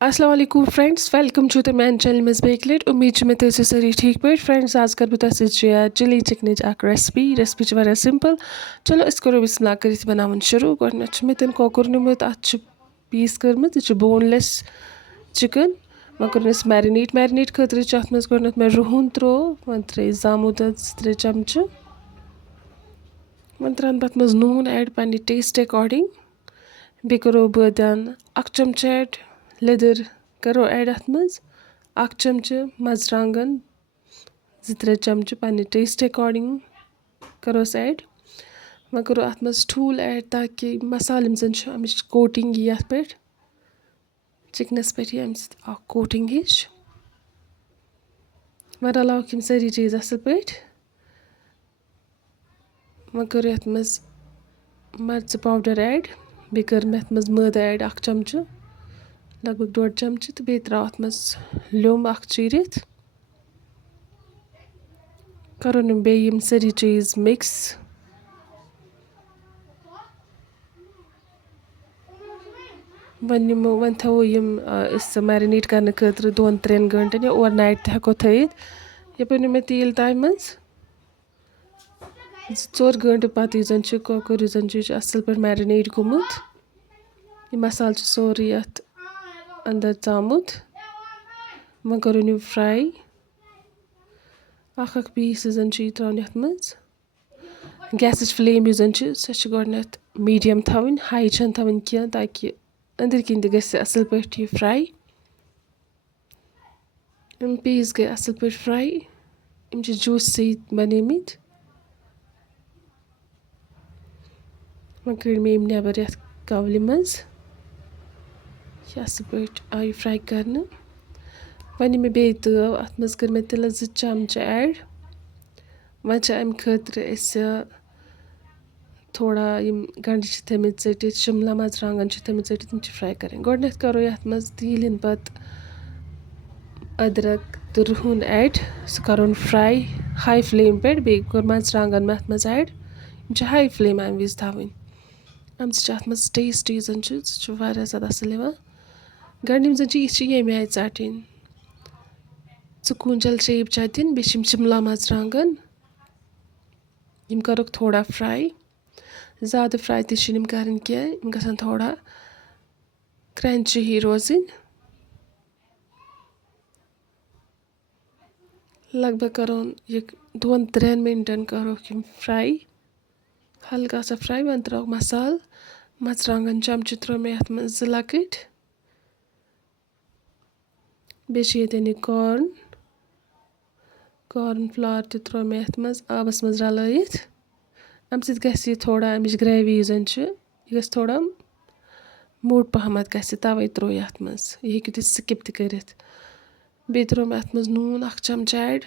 अस्सलाम वालेकुम friends, welcome to the main channel miss बेकलेट। उम्मीद छ मे तैसे सारी ठीक पे फ्रेंड्स। आज कर बता शेयर चिली चिकन रेसिपी वारिया सिंपल। चलो इस करो बिस्मिल्लाह करित बनावन शुरू। गोडनेट मे तन कोकुर निमुत अत पीस करमत ये बोनलेस चिकन वन कर मैरिनेट खतर अत मज गोडनेट मे रुहन त्रो वन त्रे जामुद 3 चमच वन त्रान पत मज नून ऐड पन्ने टेस्ट अकॉर्डिंग बे करो बदन 1 चमच ऐड लेदर करो ऐड अत मज 1 चमच मजरांगन 2-3 चमच पन्ने टेस्ट अकॉर्डिंग करोस ऐड वन करो अत मज ठूल ऐड ताकि मसाल जन अमिच कोटिंग यी अत पे चिकनस पे अम कोटिंग हिश वन रलाव यम सारी चीज असल पे वन करो अत मज मर्च पाउडर ऐड बे कर मे अत मज मैदा ऐड 1 चमच लगभग 1.5 चमच तो बे त्रा अत मज ल्योम चीरित करो बे यम सारी चीज मिक्स वन थो यम मैरिनेट करने खतर 2-3 घंटन या ओवरनाइट हेको थयित यप मे तेल ताय मज 4 घंटे पत जन कोकुर जन असल पे मैरिनेट गोमुत ये मसाल सोरी अत अंदर चामुत वन करो फ्राई अख पीस जन त्रावन अत मज गैस फ्लेम जन सह गोडनेट मीडियम थवन हाई छन थवन क्या ताकि अंदर किन असल पे फ्राई पीस गए असल पे फ्राई यम जूसी बनेमित वन कड़ मे नबर ये कवल मज असल पे आई फ्राई करने वन मे बे तव अत मज कर मे तिल 2 चमच ऐड वन अम खतर थोड़ा यम गंड थमित टित शिमला मरचांगन थमित टित तम फ्राई करें गोडनेथ करो ये मज तीलन पत अदरक तो रुहन ऐड सह करो फ्राई हाई फ्लेम पे बे कोर मरचांगन मे अत मज ऐड यम हाई फ्लेम अम विज थवन अम अत मज टेस्ट जन वारिया ज़्यादा असल गंड जन ये आय षटन चुकूंजल शेप दिन बे शिमला मरचांगन यम करोक थोड़ा फ्राई ज़्यादा फ्राई तम कर गसन थोड़ा क्रंची ही रोजन लगभग करो ये 2-3 मिनटन करो यम फ्राई हल्का सा फ्राई वन त्रो मसाल मरचांगन चमच त्रो मे अत मज 2 लकट बे कॉर्न फ्लावर त्रो मे अत मज आबस मज रलायित अम सह थोड़ा अमिच ग्रेवी जन यह थोड़ा मोट पहमत तवे त्रो अत मज यह हेकु तुम स्किप कर बे त्रो मे अत मज नून 1 चमच ऐड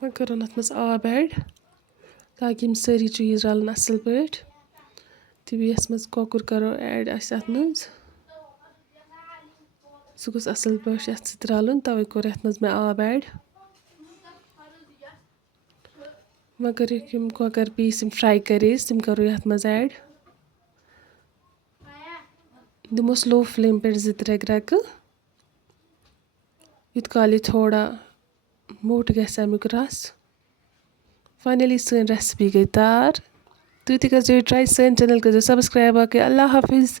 वन करो अत मज आब ऐड ताकि सारी चीज रलन असल पे तो बे मज कोकुर करो ऐड अत मज सह गोस असल पे रलन तवे कोर अत मज मे आब ऐड वन कर यम कोकर पीस फ्राई करे तम करो अत मज ऐड दिमोस लो फ्लेम पे 2-3 ग्रक युत काल यह थोड़ा मोट गस अमुक रस फाइनली सन रेसिपी गई तैयार तुम तक ट्राई सन चैनल कर सब्सक्राइब बाकी अल्लाह हाफिज़।